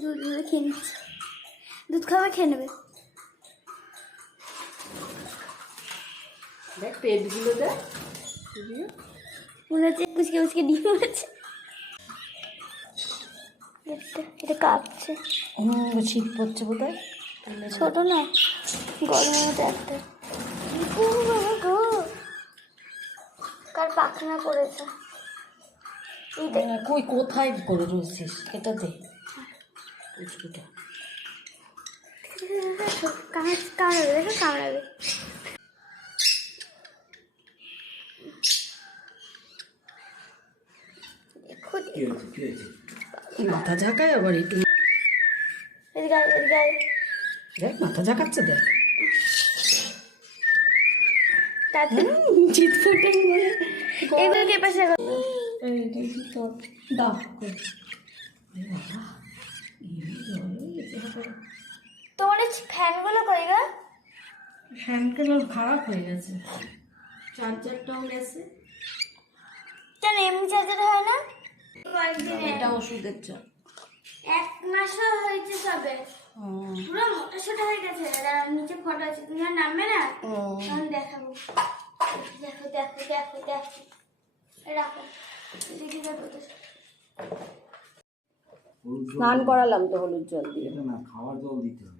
দুধ খেয়ে নিচ্ছে, দুধ খাবার খেয়ে নেবে। দেখ পেটগুলো দেখ, মনে হচ্ছে কুচকে কুচকে ডিম আছে। এটা কাঁপছে। শীত পড়ছে বোধ হয়, ছোট না, গরমের মতো একটা। কার পাখনা পড়েছে। কই কোথায় করে রয়েছিস? এটা দে পুচকুটা। কামড়াবে, কামড়াবে। মাথা ঝাঁকায় আবার একটু, দেখ মাথা ঝাঁকাচ্ছে দেখ। চিৎ ফোটে এগুলোকে পাশে দাও। তোমার ফ্যানগুলো কই গা? ফ্যানগুলো খারাপ হয়ে গেছে, চার্জারটাও গেছে। কেন এমনি চার্জার হয় না? কয়েকদিন এটা ওষুধের চার, 1 মাসও হয়েছে সবে, পুরো মোটা সোটা হয়ে গেছে। নিচে ফটো আছে, তুমি আর নামবে না, তখন দেখাবো। দেখো দেখো দেখো দেখো, রাখো দেখি দেখো। স্নান করালাম তো হলুদ জল দিয়ে। না, খাওয়ার জল দিতে হবে।